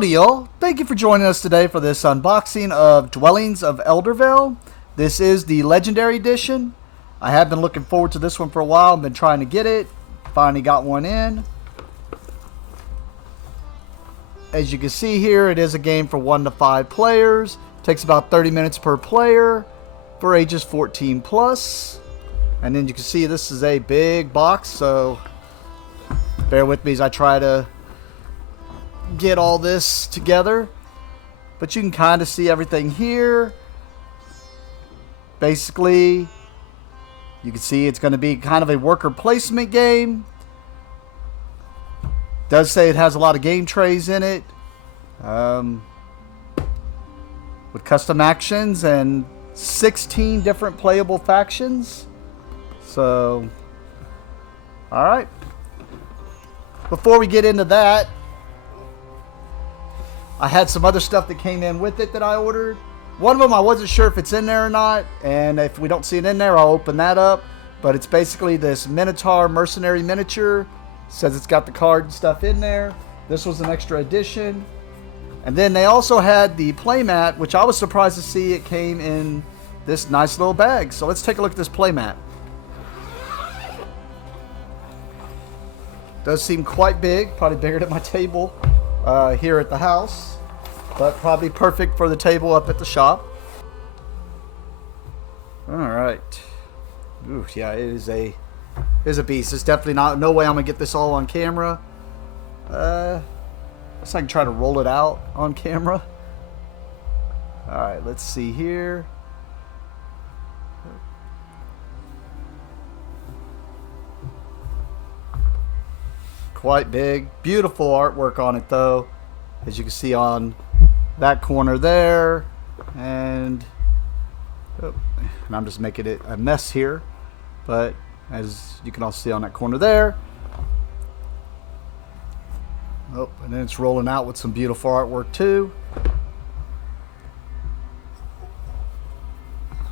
Howdy y'all, thank you for joining us today for this unboxing of Dwellings of Everdale. This is the Legendary Edition. I have been looking forward to this one for a while, I've been trying to get it, finally got one in. As you can see here, it is a game for 1 to 5 players. Takes about 30 minutes per player for ages 14 plus. And then you can see this is a big box, so bear with me as I try to get all this together. But you can kind of see everything here. Basically, you can see it's going to be kind of a worker placement game. Does say it has a lot of game trays in it, with custom actions and 16 different playable factions. So, alright. Before we get into that, I had some other stuff that came in with it that I ordered. One of them I wasn't sure if it's in there or not, and if we don't see it in there, I'll open that up. But it's basically this Minotaur Mercenary miniature. Says it's got the card and stuff in there. This was an extra edition. And then they also had the playmat, which I was surprised to see it came in this nice little bag. So let's take a look at this playmat. Does seem quite big, probably bigger than my table here at the house, but probably perfect for the table up at the shop. All right. Ooh, yeah, it is a beast. It's definitely no way I'm gonna get this all on camera. Guess I can try to roll it out on camera. All right, let's see here. Quite big, beautiful artwork on it though, as you can see on that corner there, and I'm just making it a mess here, but as you can also see on that corner there. Oh, and then it's rolling out with some beautiful artwork too.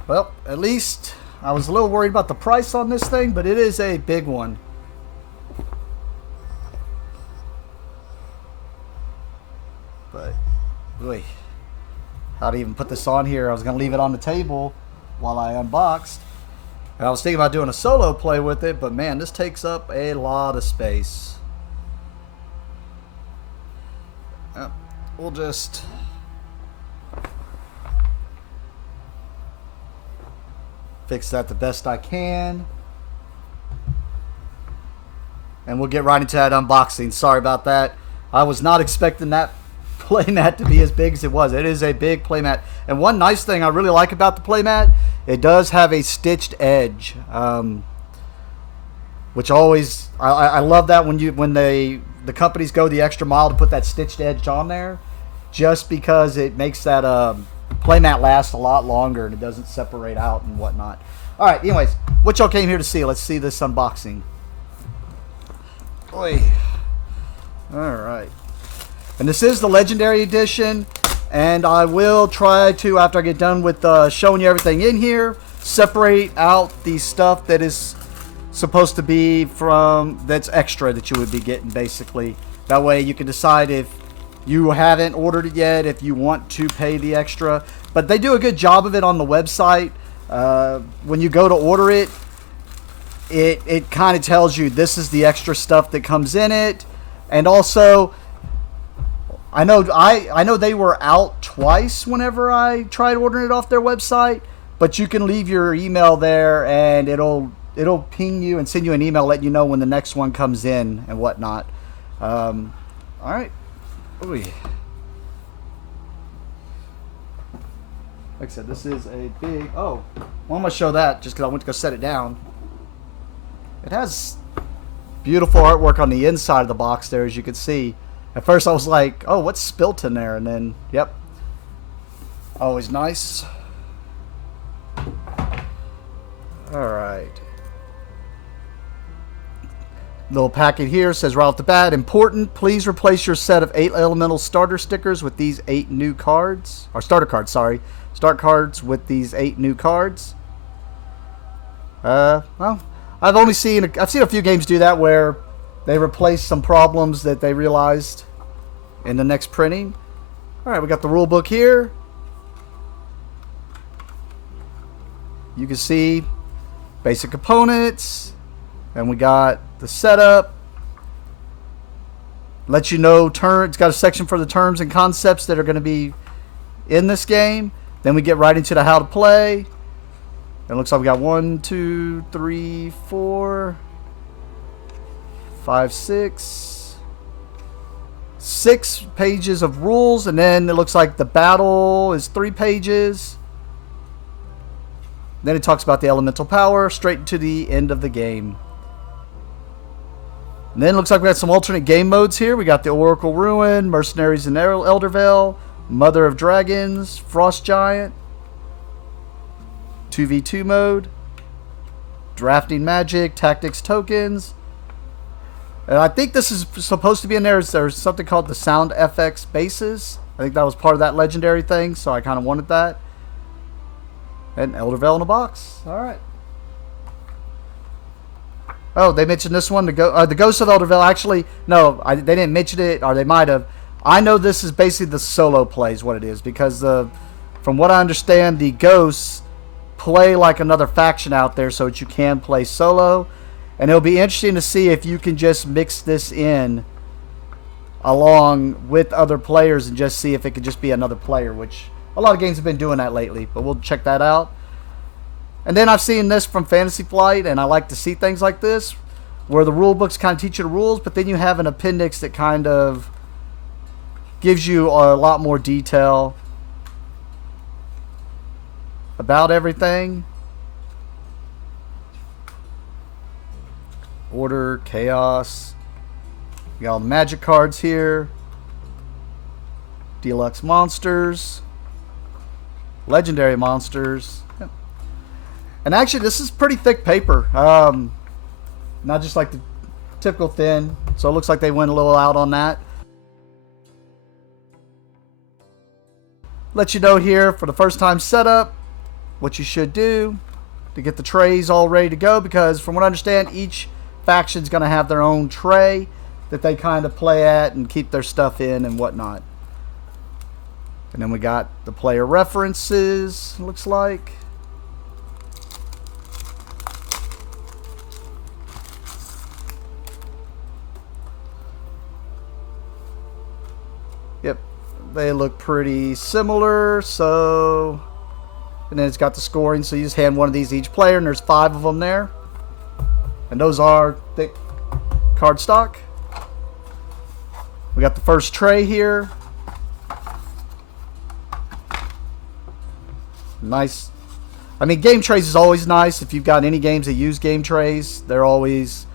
Well, at least I was a little worried about the price on this thing, but it is a big one. But, boy, how to even put this on here. I was going to leave it on the table while I unboxed. And I was thinking about doing a solo play with it, but man, this takes up a lot of space. We'll just fix that the best I can. And we'll get right into that unboxing. Sorry about that. I was not expecting that playmat to be as big as it was. It is a big playmat. And one nice thing I really like about the playmat, it does have a stitched edge, which always I love that when the companies go the extra mile to put that stitched edge on there, just because it makes that playmat last a lot longer and it doesn't separate out and whatnot. All right, anyways, what y'all came here to see? Let's see this unboxing. Oy. All right. And this is the Legendary Edition, and I will try to, after I get done with showing you everything in here, separate out the stuff that is supposed to be that's extra that you would be getting, basically. That way you can decide if you haven't ordered it yet, if you want to pay the extra. But they do a good job of it on the website. When you go to order it, it kind of tells you this is the extra stuff that comes in it. And also, I know they were out twice whenever I tried ordering it off their website, but you can leave your email there and it'll ping you and send you an email letting you know when the next one comes in and whatnot. All right. Ooh. Like I said, this is a big... Oh, well, I'm going to show that just because I went to go set it down. It has beautiful artwork on the inside of the box there, as you can see. At first I was like, oh, what's spilt in there? And then, yep. Always nice. Alright. Little packet here says right off the bat, important, please replace your set of 8 elemental starter stickers with these 8 new cards. Or starter cards, sorry. Start cards with these 8 new cards. Well, I've seen a few games do that where they replace some problems that they realized in the next printing. Alright, we got the rule book here. You can see basic components. And we got the setup. Lets you know it's got a section for the terms and concepts that are going to be in this game. Then we get right into the how to play. It looks like we got 1, 2, 3, 4, 5, 6 pages of rules, and then it looks like the battle is 3 pages. Then it talks about the elemental power straight to the end of the game. And then it looks like we got some alternate game modes here. We got the Oracle Ruin, Mercenaries in Eldervale, Mother of Dragons, Frost Giant, 2v2 mode, Drafting Magic, Tactics Tokens. And I think this is supposed to be in there. There's something called the Sound FX Bases. I think that was part of that legendary thing, so I kind of wanted that. And Eldervale in a box. Alright. Oh, they mentioned this one. The Ghost of Eldervale. Actually, no, they didn't mention it, or they might have. I know this is basically the solo play is what it is, because from what I understand, the ghosts play like another faction out there so that you can play solo. And it'll be interesting to see if you can just mix this in along with other players and just see if it could just be another player, which a lot of games have been doing that lately, but we'll check that out. And then I've seen this from Fantasy Flight, and I like to see things like this where the rule books kind of teach you the rules, but then you have an appendix that kind of gives you a lot more detail about everything. Order, chaos. We got all the magic cards here. Deluxe monsters. Legendary monsters. Yep. And actually, this is pretty thick paper. Not just like the typical thin. So it looks like they went a little out on that. Let you know here for the first time setup what you should do to get the trays all ready to go, because from what I understand, each faction's going to have their own tray that they kind of play at and keep their stuff in and whatnot. And then we got the player references, looks like. Yep, they look pretty similar. So, and then it's got the scoring, so you just hand one of these to each player, and there's 5 of them there. And those are thick cardstock. We got the first tray here. Nice. I mean, game trays is always nice. If you've got any games that use game trays, they're always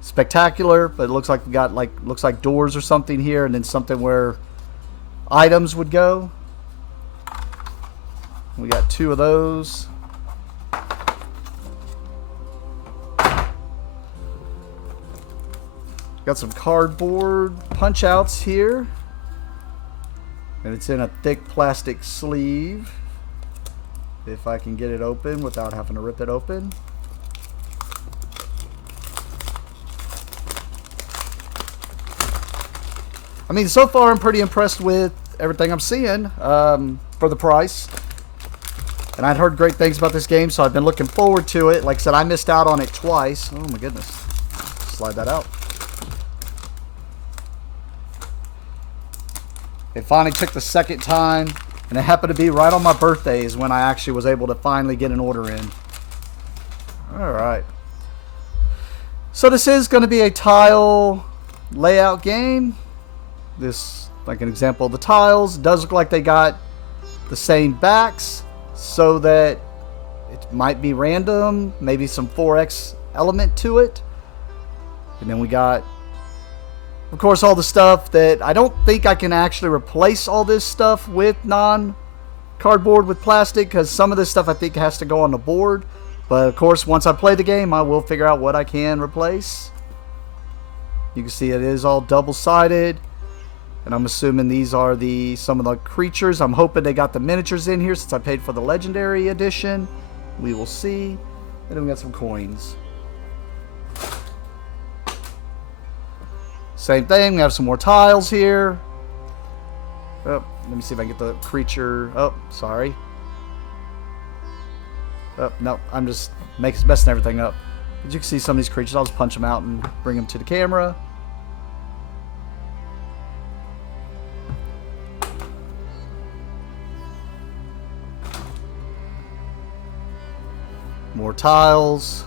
spectacular. But it looks like we got looks like doors or something here, and then something where items would go. We got 2 of those. Got some cardboard punch outs here. And it's in a thick plastic sleeve. If I can get it open without having to rip it open. I mean, so far I'm pretty impressed with everything I'm seeing for the price. And I'd heard great things about this game, so I've been looking forward to it. Like I said, I missed out on it twice. Oh my goodness. Slide that out. It finally took the second time, and it happened to be right on my birthday is when I actually was able to finally get an order in. Alright. So this is going to be a tile layout game. This, like an example of the tiles. It does look like they got the same backs, so that it might be random. Maybe some 4X element to it. And then we got, of course, all the stuff that I don't think I can actually replace all this stuff with non-cardboard with plastic, because some of this stuff I think has to go on the board. But of course, once I play the game, I will figure out what I can replace. You can see it is all double-sided, and I'm assuming these are some of the creatures. I'm hoping they got the miniatures in here since I paid for the Legendary Edition. We will see. And then we got some coins. Same thing, we have some more tiles here. Oh, let me see if I can get the creature. Oh, sorry. Oh, no, I'm just messing everything up. As you can see some of these creatures, I'll just punch them out and bring them to the camera. More tiles.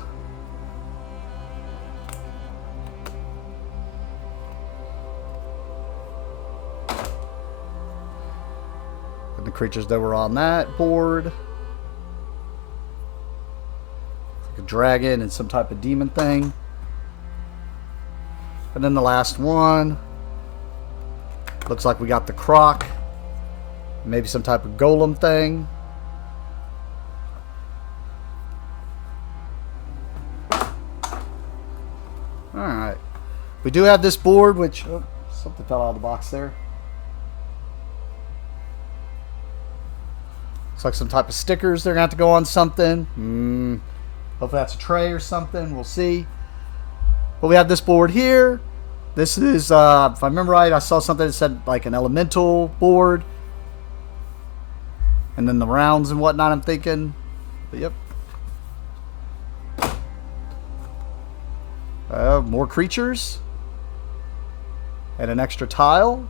And the creatures that were on that board. Like a dragon and some type of demon thing. And then the last one. Looks like we got the croc. Maybe some type of golem thing. Alright. We do have this board, which... Oh, something fell out of the box there. Looks like some type of stickers. They're going to have to go on something. Hopefully that's a tray or something. We'll see. But we have this board here. This is, if I remember right, I saw something that said like an elemental board. And then the rounds and whatnot, I'm thinking. But yep. More creatures. And an extra tile.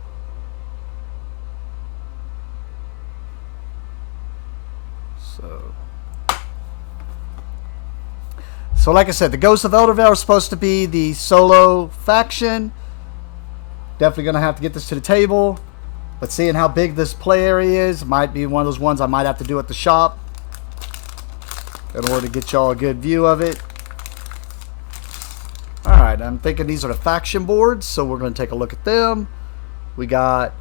So like I said, the Ghosts of Everdale are supposed to be the solo faction. Definitely going to have to get this to the table. But seeing how big this play area is, might be one of those ones I might have to do at the shop. In order to get y'all a good view of it. Alright, I'm thinking these are the faction boards, so we're going to take a look at them. We got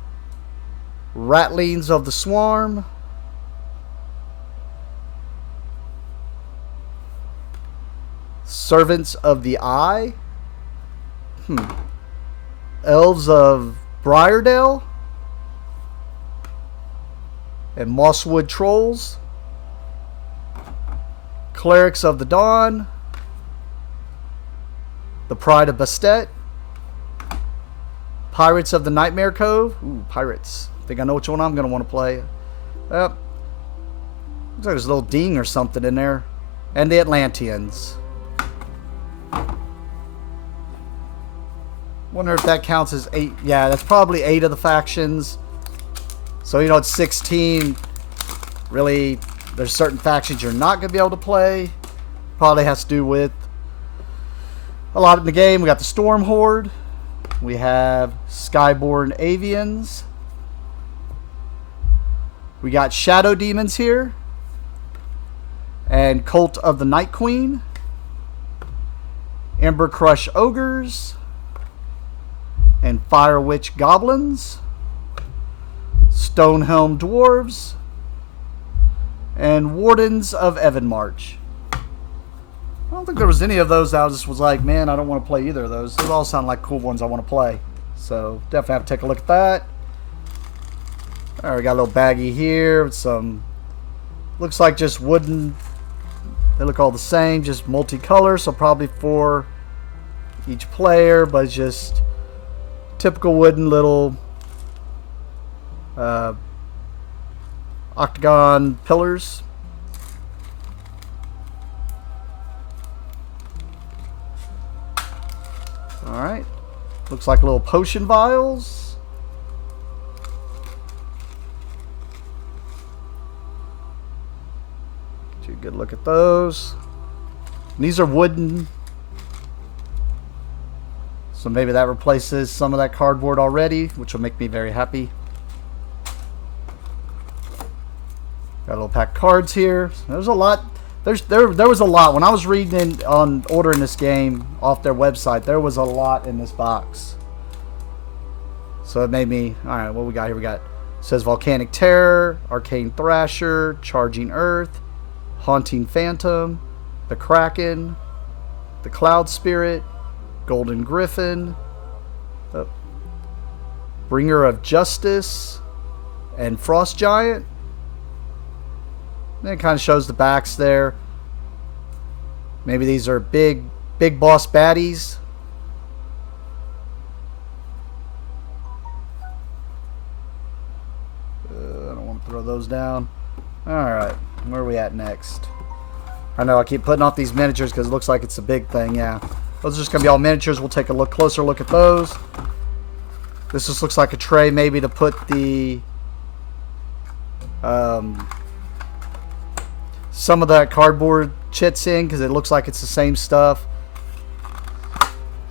Rattlings of the Swarm. Servants of the Eye. Elves of Briardale. And Mosswood Trolls. Clerics of the Dawn. The Pride of Bastet. Pirates of the Nightmare Cove. Ooh, pirates. I think I know which one I'm going to want to play. Looks like there's a little ding or something in there. And the Atlanteans. Wonder if that counts as 8. Yeah, that's probably 8 of the factions. So, you know, it's 16. Really, there's certain factions you're not going to be able to play. Probably has to do with a lot in the game. We got the Storm Horde. We have Skyborn Avians. We got Shadow Demons here. And Cult of the Night Queen. Ember Crush Ogres. And Fire Witch Goblins. Stonehelm Dwarves. And Wardens of Evanmarch. I don't think there was any of those that I just was like, man, I don't want to play either of those. Those all sound like cool ones I want to play. So, definitely have to take a look at that. Alright, we got a little baggie here with some... Looks like just wooden... They look all the same, just multicolor. So, probably for each player, but it's just... Typical wooden little... octagon pillars. Alright. Looks like little potion vials. Get you a good look at those. And these are wooden. So maybe that replaces some of that cardboard already, which will make me very happy. Got a little pack of cards here. There's a lot. There was a lot. When I was reading on ordering this game off their website, there was a lot in this box. So it made me... Alright, what we got here? We got... It says Volcanic Terror, Arcane Thrasher, Charging Earth, Haunting Phantom, the Kraken, the Cloud Spirit, Golden Griffin, Bringer of Justice, and Frost Giant. And it kind of shows the backs there. Maybe these are big boss baddies. down. Alright, where are we at next? I know I keep putting off these miniatures because it looks like it's a big thing, yeah. Those are just going to be all miniatures. We'll take a closer look at those. This just looks like a tray maybe to put the some of that cardboard chits in, because it looks like it's the same stuff.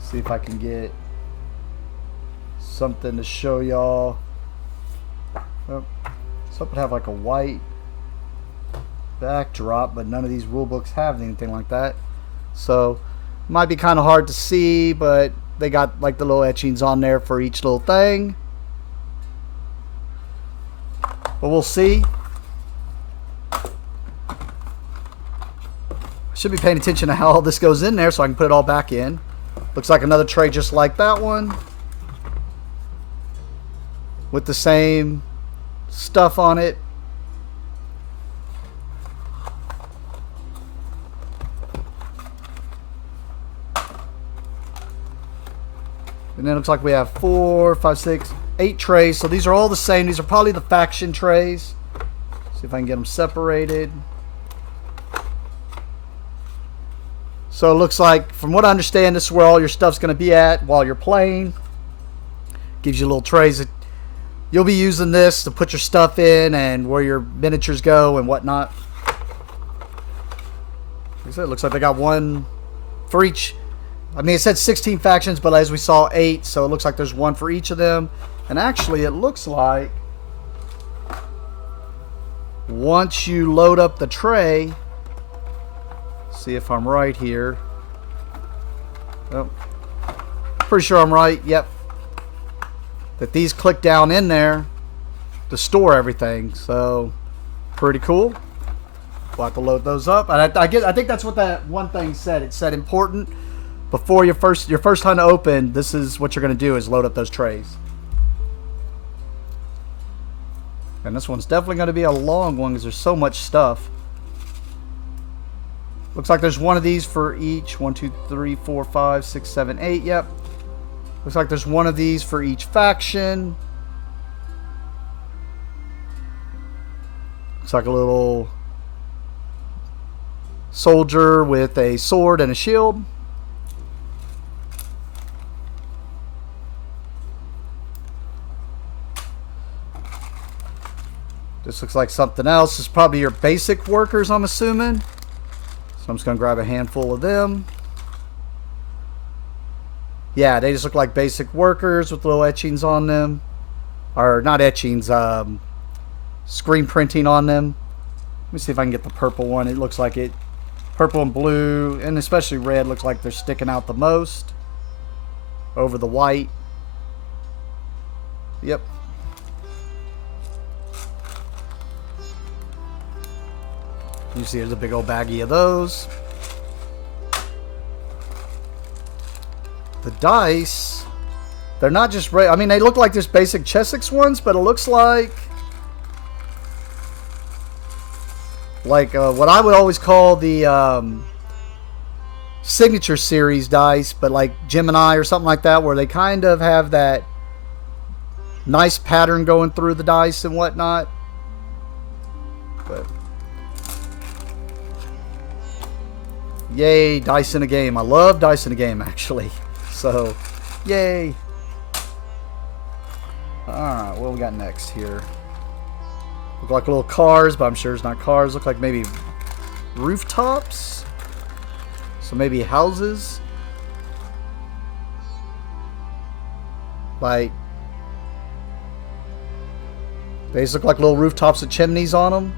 See if I can get something to show y'all. Oh, something have like a white backdrop, but none of these rule books have anything like that. So might be kind of hard to see, but they got like the little etchings on there for each little thing. But we'll see. Should be paying attention to how all this goes in there so I can put it all back in. Looks like another tray just like that one, with the same stuff on it. And then it looks like we have 4, 5, 6, 8 trays. So these are all the same. These are probably the faction trays. See if I can get them separated. So it looks like, from what I understand, this is where all your stuff's going to be at while you're playing. Gives you little trays. You'll be using this to put your stuff in and where your miniatures go and whatnot. Like I said, it looks like they got one for each. I mean, it said 16 factions, but as we saw, 8. So it looks like there's one for each of them. And actually, it looks like once you load up the tray, see if I'm right here. Oh, pretty sure I'm right. Yep. That these click down in there to store everything. So pretty cool. We'll have to load those up. And I think that's what that one thing said. It said important before your first time to open. This is what you're going to do, is load up those trays. And this one's definitely going to be a long one because there's so much stuff. Looks like there's one of these for each. 1, 2, 3, 4, 5, 6, 7, 8. Yep. Looks like there's one of these for each faction. Looks like a little soldier with a sword and a shield. This looks like something else. This is probably your basic workers, I'm assuming. So I'm just going to grab a handful of them. Yeah, they just look like basic workers with little etchings on them. Or not etchings, screen printing on them. Let me see if I can get the purple one. It looks like it. Purple and blue, and especially red, looks like they're sticking out the most over the white. Yep. You see there's a big old baggie of those. The dice, they're not just, I mean, they look like just basic Chessex ones, but it looks like what I would always call the signature series dice, but like Gemini or something like that, where they kind of have that nice pattern going through the dice and whatnot. But yay, dice in a game. I love dice in a game, actually. So, yay. Alright, what we got next here? Look like little cars, but I'm sure it's not cars. Look like maybe rooftops. So maybe houses. Like, they just look like little rooftops with chimneys on them.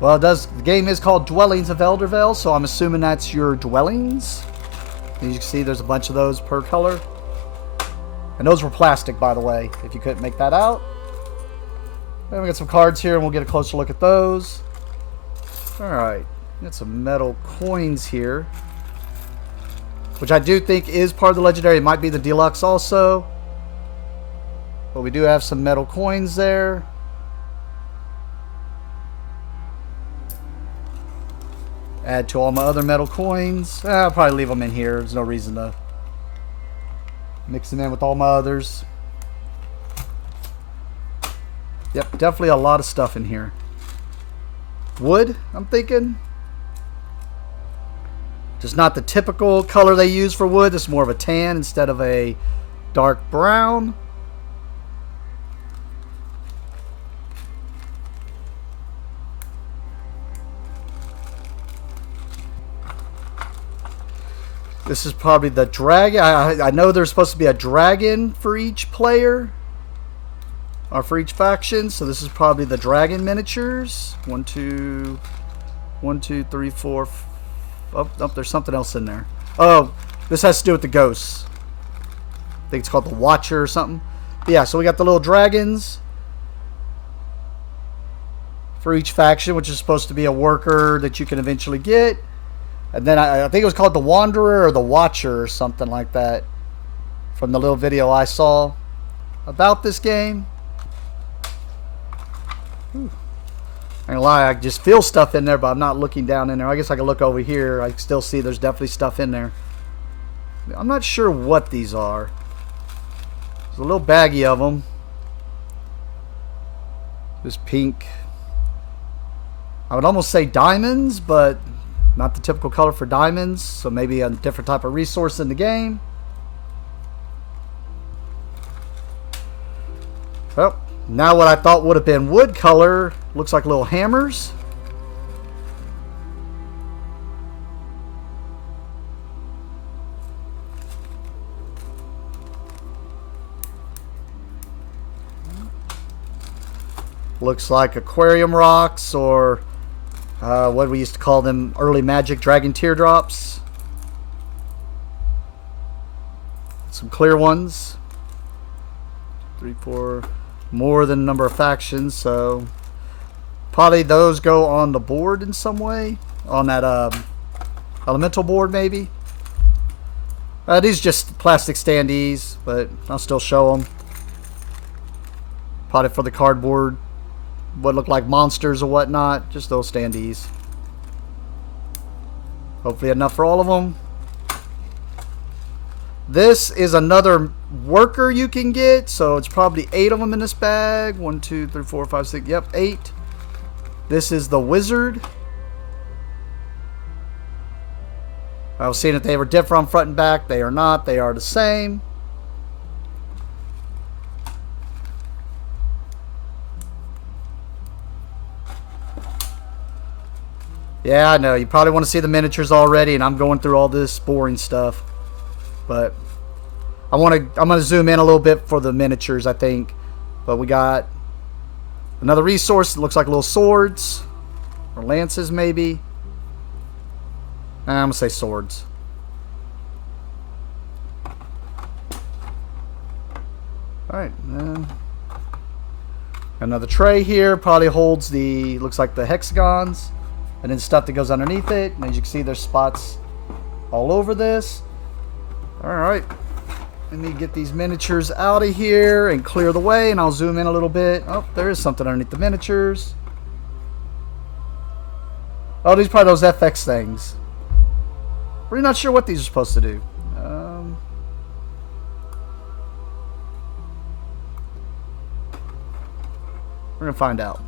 Well, it does. The game is called Dwellings of Everdale, so I'm assuming that's your dwellings. As you can see, there's a bunch of those per color. And those were plastic, by the way, if you couldn't make that out. Then we got some cards here, and we'll get a closer look at those. Alright, got some metal coins here, which I do think is part of the Legendary. It might be the Deluxe also. But we do have some metal coins there. Add to all my other metal coins. I'll probably leave them in here. There's no reason to mix them in with all my others. Yep, definitely a lot of stuff in here. Wood, I'm thinking. Just not the typical color they use for wood. This is more of a tan instead of a dark brown. This is probably the dragon. I know there's supposed to be a dragon for each player. Or for each faction. So this is probably the dragon miniatures. 1, 2, 1, 2, 3, 4. Oh, there's something else in there. Oh, this has to do with the ghosts. I think it's called the Watcher or something. But yeah, so we got the little dragons for each faction, which is supposed to be a worker that you can eventually get. And then I think it was called the Wanderer or the Watcher or something like that from the little video I saw about this game. Whew. I ain't gonna lie, I just feel stuff in there, but I'm not looking down in there. I guess I can look over here. I can still see there's definitely stuff in there. I'm not sure what these are. There's a little baggie of them. This pink. I would almost say diamonds, but not the typical color for diamonds. So maybe a different type of resource in the game. Well, now what I thought would have been wood color looks like little hammers. Looks like aquarium rocks or what we used to call them, early magic dragon teardrops. Some clear ones. 3, 4, more than a number of factions, so probably those go on the board in some way, on that elemental board maybe. These are just plastic standees, but I'll still show them. Probably for the cardboard, what look like monsters or whatnot, just those standees. Hopefully enough for all of them. This is another worker you can get, so it's probably 8 of them in this bag. 1, 2, 3, 4, 5, 6. Yep, 8. This is the wizard. I was seeing if they were different on front and back. They are not. They are the same. Yeah, I know. You probably want to see the miniatures already, and I'm going through all this boring stuff. But I'm gonna zoom in a little bit for the miniatures, I think. But we got another resource that looks like little swords or lances, maybe. I'm gonna say swords. All right. Another tray here probably holds the, looks like the hexagons, and then stuff that goes underneath it. And as you can see, there's spots all over this. All right. Let me get these miniatures out of here and clear the way, and I'll zoom in a little bit. Oh, there is something underneath the miniatures. Oh, these are probably those FX things. We're not sure what these are supposed to do. We're going to find out.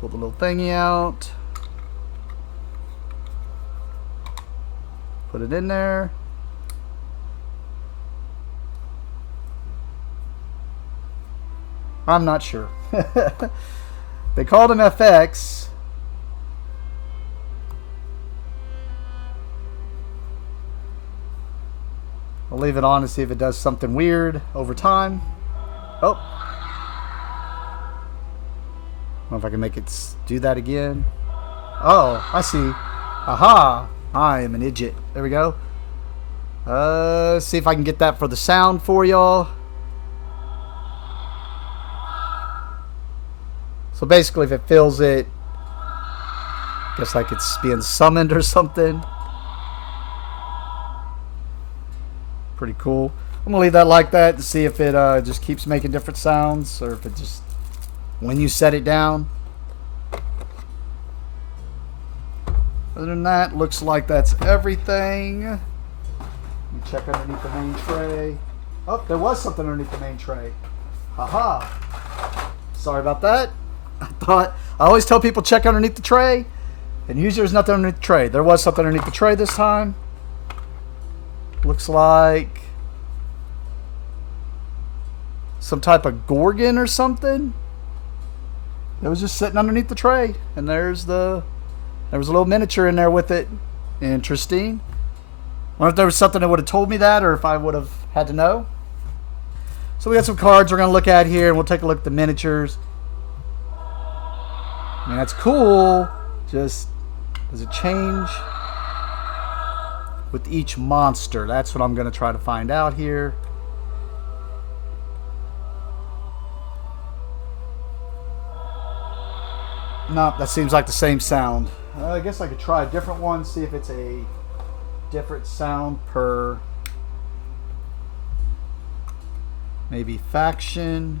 Pull the little thingy out. Put it in there. I'm not sure. They called him FX. I'll leave it on to see if it does something weird over time. Oh. I don't know if I can make it do that again. Oh, I see. Aha. I am an idiot. There we go. See if I can get that for the sound for y'all. So basically, if it fills it, guess like it's being summoned or something. Pretty cool. I'm gonna leave that like that to see if it just keeps making different sounds, or if it just, when you set it down. Other than that, looks like that's everything. Let me check underneath the main tray. Oh, there was something underneath the main tray. Haha. Sorry about that. I always tell people check underneath the tray, and usually there's nothing underneath the tray. There was something underneath the tray this time. Looks like some type of gorgon or something. It was just sitting underneath the tray, and there was a little miniature in there with it. Interesting. Wonder if there was something that would have told me that, or if I would have had to know. So we got some cards we're going to look at here, and we'll take a look at the miniatures. I mean, that's cool. Just, does it change with each monster? That's what I'm going to try to find out here. No, that seems like the same sound. I guess I could try a different one, see if it's a different sound per maybe faction.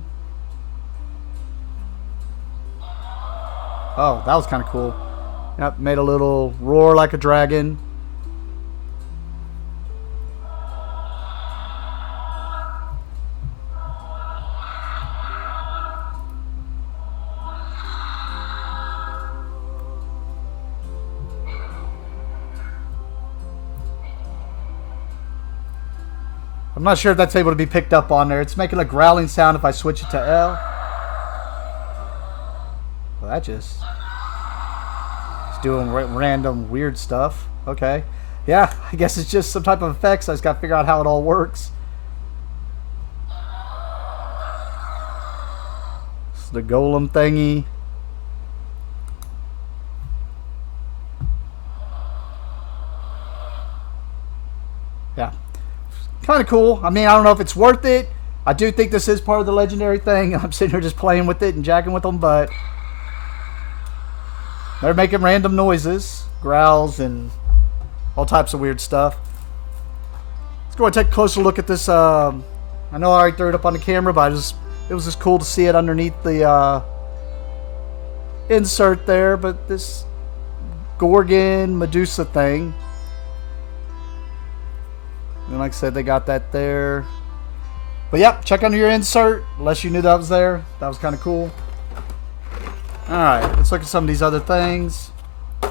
Oh, that was kind of cool. Yep, made a little roar like a dragon. I'm not sure if that's able to be picked up on there. It's making a growling sound if I switch it to L. Well, that just... it's doing random weird stuff. Okay. Yeah, I guess it's just some type of effects. I just got to figure out how it all works. It's the golem thingy. Yeah. Kind of cool. I mean, I don't know if it's worth it. I do think this is part of the legendary thing. I'm sitting here just playing with it and jacking with them, but they're making random noises, growls, and all types of weird stuff. Let's go and take a closer look at this. I know I already threw it up on the camera, but it was just cool to see it underneath the insert there. But this Gorgon Medusa thing. And like I said, they got that there. But yep, check under your insert, unless you knew that was there. That was kind of cool. Alright, let's look at some of these other things. 2,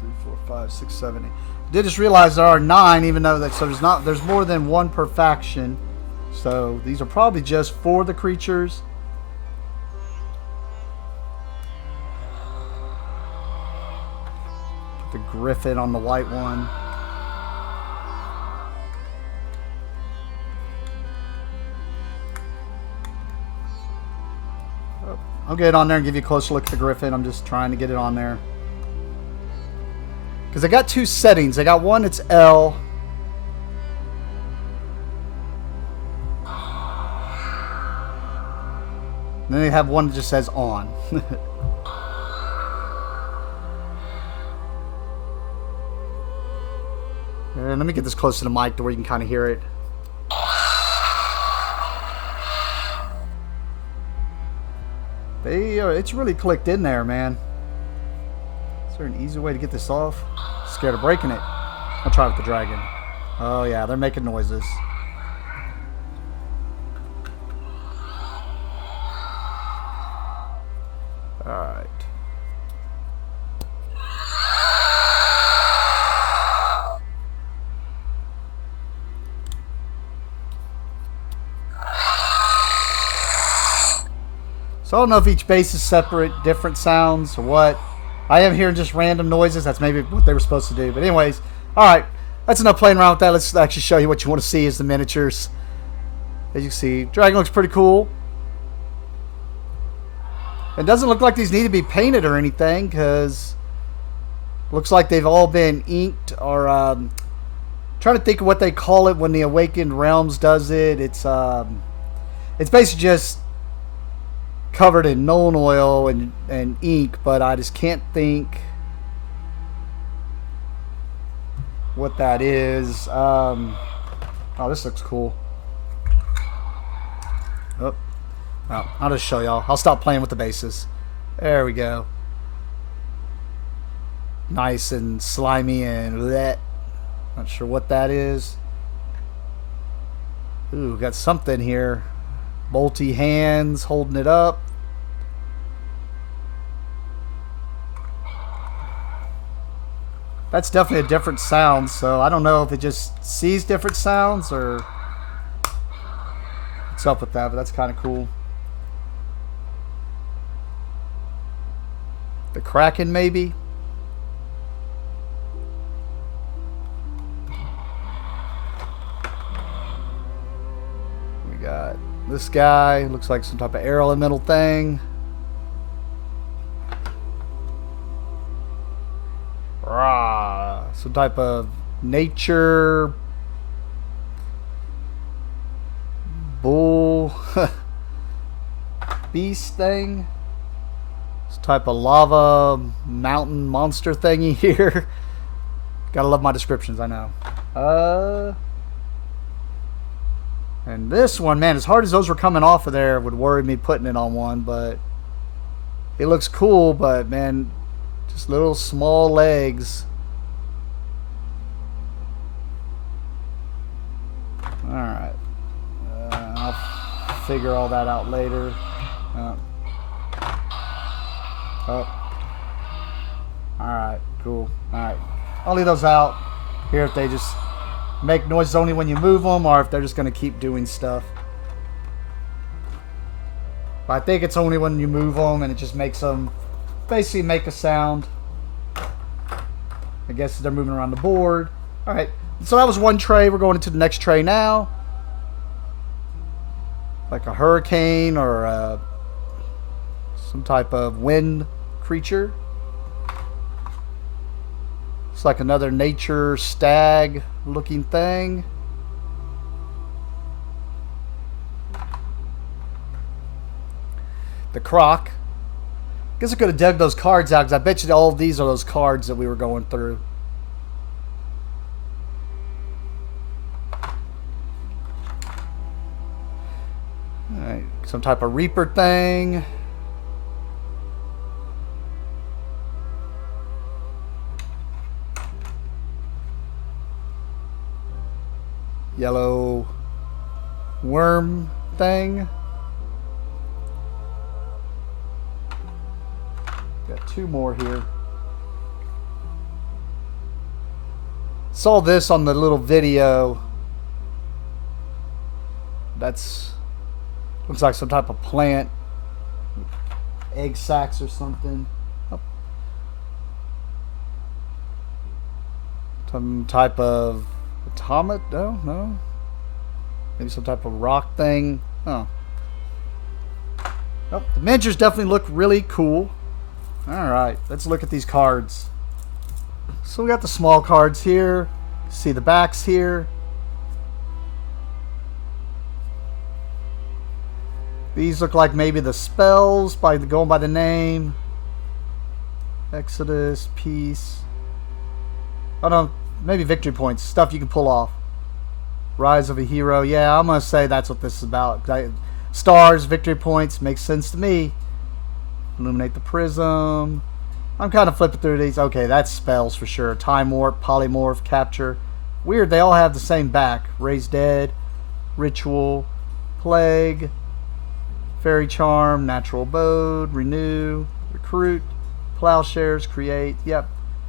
3, 4, 5, 6, 7, 8. I did just realize there are 9, even though that, so there's more than one per faction. So these are probably just for the creatures. The griffin on the white one. I'll get it on there and give you a closer look at the griffin. I'm just trying to get it on there. Because I got 2 settings. I got one that's L. And then they have one that just says on. And let me get this close to the mic to where you can kind of hear it. It's really clicked in there, man. Is there an easy way to get this off? Scared of breaking it. I'll try with the dragon. Oh yeah, they're making noises. Alright. So I don't know if each base is separate, different sounds, or what. I am hearing just random noises. That's maybe what they were supposed to do. But anyways, alright. That's enough playing around with that. Let's actually show you what you want to see is the miniatures. As you can see, dragon looks pretty cool. It doesn't look like these need to be painted or anything, because looks like they've all been inked or trying to think of what they call it when the Awakened Realms does it. It's basically just covered in Nuln Oil and ink, but I just can't think what that is. Oh, this looks cool. Oh, I'll just show y'all. I'll stop playing with the bases. There we go. Nice and slimy and bleh. Not sure what that is. Ooh, got something here. Multi hands holding it up. That's definitely a different sound, so I don't know if it just sees different sounds or what's up with that, but that's kind of cool. The Kraken, maybe? We got this guy. Looks like some type of air elemental thing. Rah, some type of nature bull beast thing. Some type of lava mountain monster thingy here. Gotta love my descriptions, I know. And this one, man, as hard as those were coming off of there, it would worry me putting it on one, but it looks cool, but man, just little small legs. Alright. I'll figure all that out later. Oh. Alright, cool. Alright. I'll leave those out here if they just make noises only when you move them or if they're just going to keep doing stuff. But I think it's only when you move them and it just makes them basically make a sound. I guess they're moving around the board. Alright, so that was one tray. We're going into the next tray now. Like a hurricane or some type of wind creature. It's like another nature stag looking thing. The croc. Guess I could have dug those cards out because I bet you all of these are those cards that we were going through. Alright, some type of reaper thing. Yellow worm thing. Got two more here. Saw this on the little video. That's looks like some type of plant. Egg sacs or something. Oh. Some type of atomic? No. Maybe some type of rock thing. Oh. Oh, the miniatures definitely look really cool. Alright, let's look at these cards. So we got the small cards here. See the backs here. These look like maybe the spells going by the name. Exodus, peace. Oh no, maybe victory points. Stuff you can pull off. Rise of a hero. Yeah, I'm going to say that's what this is about. Stars, victory points, makes sense to me. Illuminate the prism. I'm kind of flipping through these. Okay, that's spells for sure. Time warp, polymorph, capture. Weird, they all have the same back. Raise dead, ritual, plague, fairy charm, natural abode, renew, recruit, plowshares, create. Yep.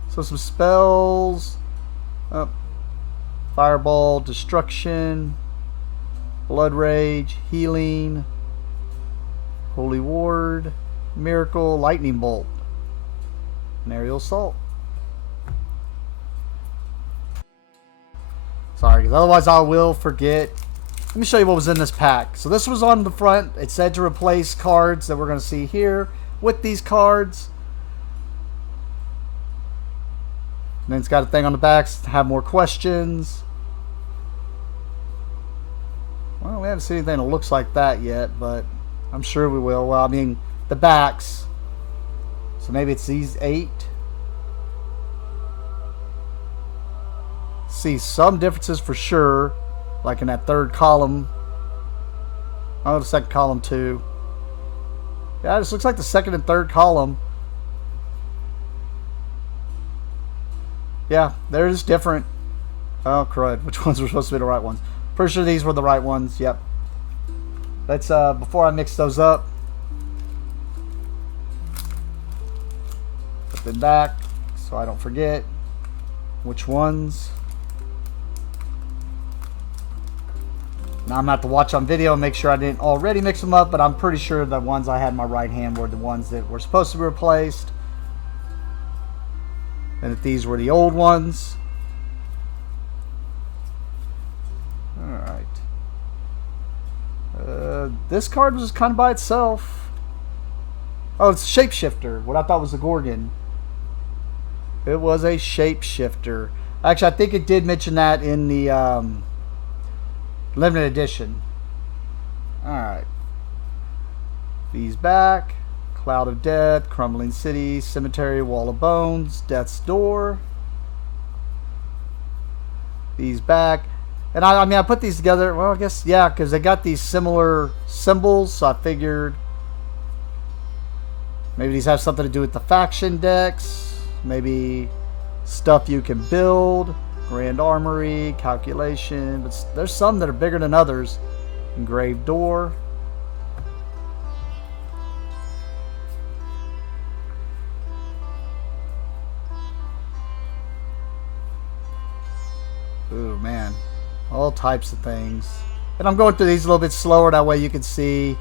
So some spells. Oh. Fireball, destruction, blood rage, healing, holy ward, miracle, lightning bolt, and aerial assault. Sorry, because otherwise I will forget. Let me show you what was in this pack. So this was on the front. It said to replace cards that we're going to see here with these cards. And then it's got a thing on the back to have more questions. Well, we haven't seen anything that looks like that yet, but I'm sure we will. Well, I mean, the backs. So maybe it's these 8. See some differences for sure, like in that third column. Oh, the second column too. Yeah, this looks like the second and third column. Yeah, they're just different. Oh, crud. Which ones were supposed to be the right ones? Pretty sure these were the right ones. Yep. Let's, before I mix those up, put them back so I don't forget which ones. Now I'm going to have to watch on video and make sure I didn't already mix them up, but I'm pretty sure the ones I had in my right hand were the ones that were supposed to be replaced. And that these were the old ones. Alright. This card was kind of by itself. Oh, it's a shapeshifter. What I thought was a Gorgon. It was a shapeshifter. Actually, I think it did mention that in the limited edition. Alright. These back. Cloud of Death, Crumbling City, Cemetery, Wall of Bones, Death's Door. These back. And I mean, I put these together, well, I guess, yeah, because they got these similar symbols, so I figured maybe these have something to do with the faction decks. Maybe stuff you can build. Grand Armory, Calculation. But there's some that are bigger than others. Engraved Door. Ooh, man. All types of things. And I'm going through these a little bit slower, that way you can see.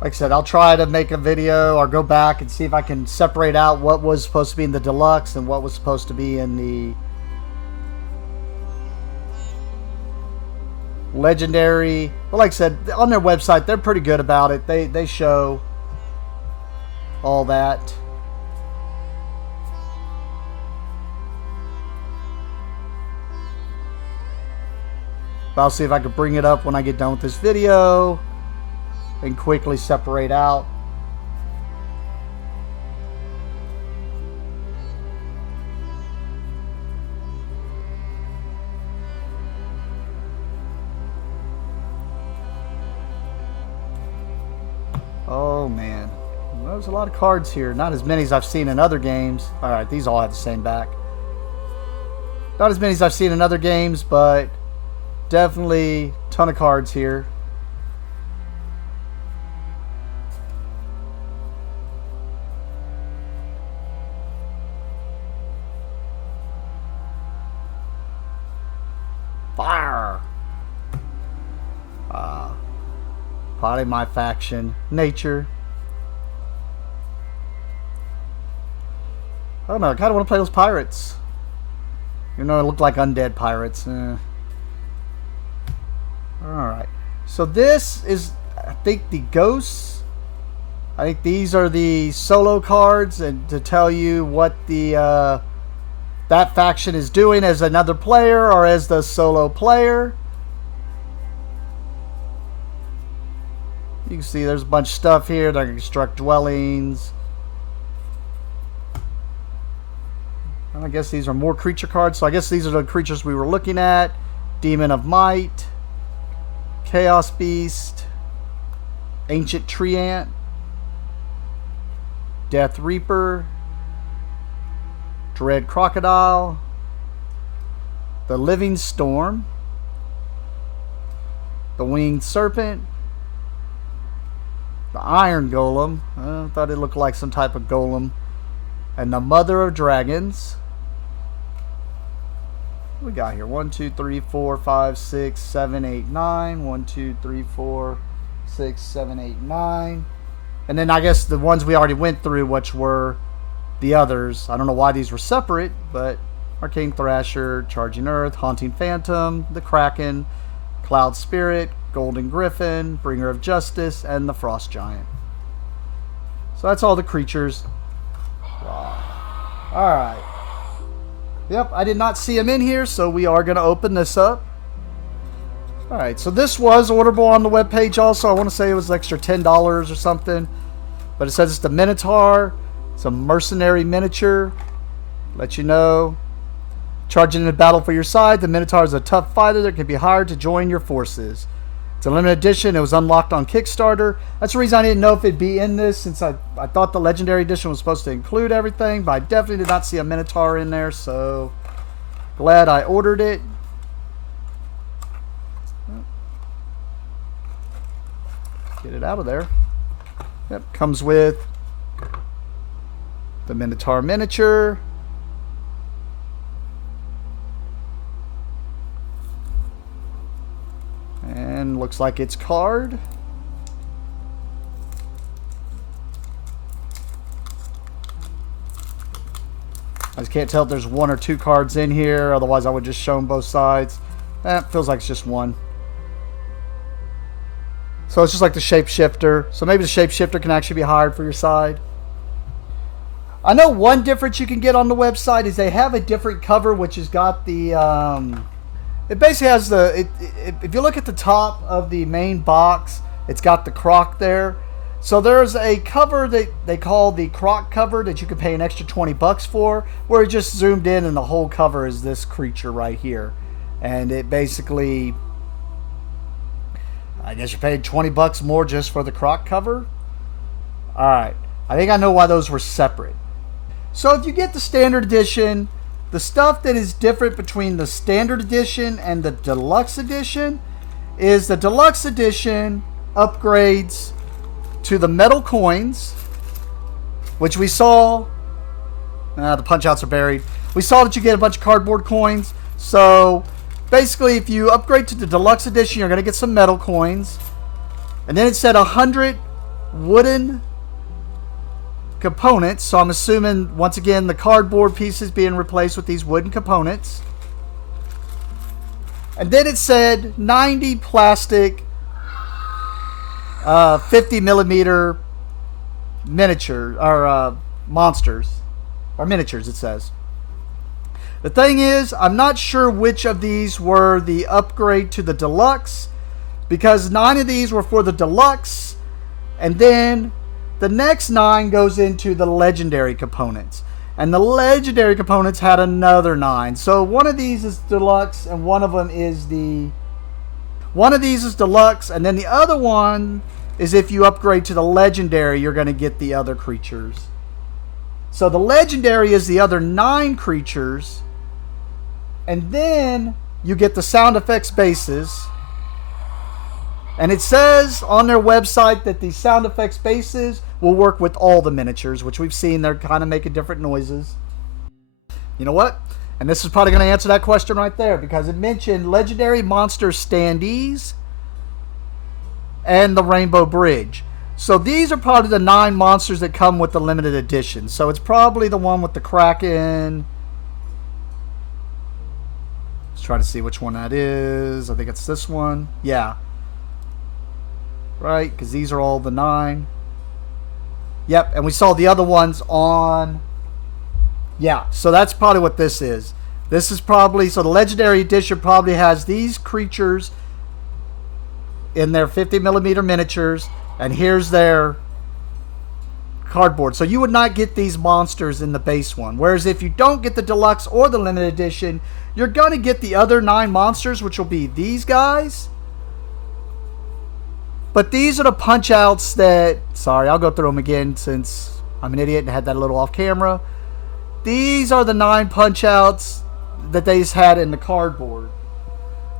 Like I said, I'll try to make a video or go back and see if I can separate out what was supposed to be in the Deluxe and what was supposed to be in the Legendary. Well, like I said, on their website, they're pretty good about it. They show all that. But I'll see if I can bring it up when I get done with this video and quickly separate out. Oh man, there's a lot of cards here. Not as many as I've seen in other games. Alright, these all have the same back. Not as many as I've seen in other games, but definitely a ton of cards here. Fire! Probably my faction. Nature. I don't know, I kind of want to play those pirates. You know, it looked like undead pirates. Alright. So this is, I think, the ghosts. I think these are the solo cards, and to tell you what the that faction is doing as another player or as the solo player. You can see there's a bunch of stuff here. They're going to construct dwellings. I guess these are more creature cards. So I guess these are the creatures we were looking at. Demon of Might. Chaos Beast. Ancient Treant. Death Reaper. Dread Crocodile. The Living Storm. The Winged Serpent. The Iron Golem. I thought it looked like some type of golem. And the Mother of Dragons. What we got here? 1, 2, 3, 4, 5, 6, 7, 8, 9. 1, 2, 3, 4, 6, 7, 8, 9. And then I guess the ones we already went through, which were the others. I don't know why these were separate, but Arcane Thrasher, Charging Earth, Haunting Phantom, the Kraken, Cloud Spirit, Golden Griffin, Bringer of Justice, and the Frost Giant. So that's all the creatures. Wow. Alright. Yep, I did not see them in here, so we are going to open this up. Alright, so this was orderable on the webpage also. I want to say it was an extra $10 or something. But it says it's the Minotaur. It's a mercenary miniature. Let you know. Charging in a battle for your side, the Minotaur is a tough fighter that can be hired to join your forces. It's a limited edition. It was unlocked on Kickstarter. That's the reason I didn't know if it'd be in this, since I thought the Legendary Edition was supposed to include everything, but I definitely did not see a Minotaur in there, so Glad I ordered it. Get it out of there. Yep, comes with the Minotaur miniature. And looks like it's card. I just can't tell if there's one or two cards in here. Otherwise, I would just show them both sides. Feels like it's just one. So it's just like the shapeshifter. So maybe the shapeshifter can actually be hired for your side. I know one difference you can get on the website is they have a different cover, which has got the... it basically has the... if you look at the top of the main box, it's got the croc there. So there's a cover that they call the croc cover that you can pay an extra $20 for, where it just zoomed in and the whole cover is this creature right here. And it basically... I guess you're paying $20 more just for the croc cover. Alright. I think I know why those were separate. So if you get the standard edition, the stuff that is different between the standard edition and the deluxe edition is the deluxe edition upgrades to the metal coins, which we saw. The punch outs are buried. We saw that you get a bunch of cardboard coins. So basically, if you upgrade to the deluxe edition, you're going to get some metal coins. And then it said 100 wooden components. So I'm assuming, once again, the cardboard pieces being replaced with these wooden components. And then it said 90 plastic 50 millimeter miniature or monsters or miniatures, it says. The thing is, I'm not sure which of these were the upgrade to the deluxe, because 9 of these were for the deluxe, and then the next 9 goes into the legendary components, and the legendary components had another 9. So one of these is deluxe, and one of them is one of these is deluxe, and then the other one is if you upgrade to the legendary, you're going to get the other creatures. So the legendary is the other 9 creatures, and then you get the sound effects bases. And it says on their website that the sound effects bases will work with all the miniatures, which we've seen they're kind of making different noises. You know what? And this is probably going to answer that question right there, because it mentioned legendary monster standees and the Rainbow Bridge. So these are probably the 9 monsters that come with the limited edition. So it's probably the one with the Kraken. Let's try to see which one that is. I think it's this one. Yeah. Right, because these are all the 9. Yep, and we saw the other ones on... Yeah, so that's probably what this is. This is probably... So the Legendary Edition probably has these creatures in their 50 millimeter miniatures, and here's their cardboard. So you would not get these monsters in the base one. Whereas if you don't get the deluxe or the limited edition, you're going to get the other 9 monsters, which will be these guys. But these are the punch outs that... Sorry, I'll go through them again since I'm an idiot and had that a little off camera. These are the 9 punch outs that they just had in the cardboard.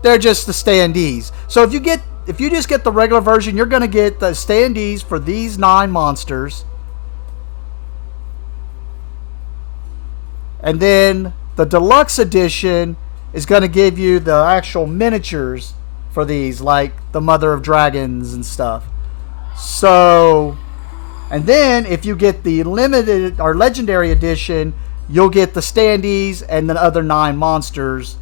They're just the standees. So if you just get the regular version, you're going to get the standees for these 9 monsters. And then the deluxe edition is going to give you the actual miniatures for these, like the Mother of Dragons and stuff. So, and then if you get the limited or legendary edition, you'll get the standees and the other 9 monsters,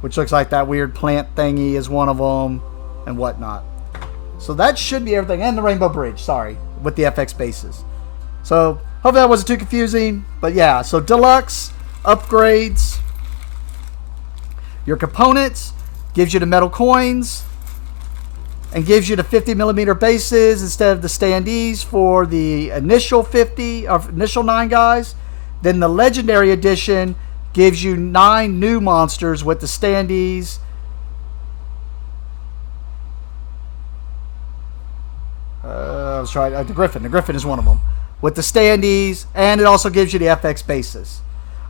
which looks like that weird plant thingy is one of them and whatnot. So that should be everything. And the Rainbow Bridge, sorry, with the FX bases. So hopefully that wasn't too confusing. But yeah, so deluxe upgrades your components, gives you the metal coins, and gives you the 50 millimeter bases instead of the standees for the initial 50 or initial 9 guys. Then the legendary edition gives you 9 new monsters with the standees. I was trying the Griffin. The Griffin is one of them with the standees, and it also gives you the FX bases.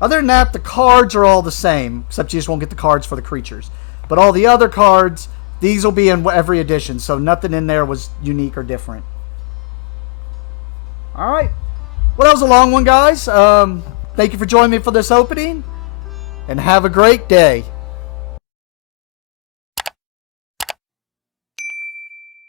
Other than that, the cards are all the same, except you just won't get the cards for the creatures. But all the other cards, these will be in every edition, so nothing in there was unique or different. Alright. Well, that was a long one, guys. Thank you for joining me for this opening, and have a great day.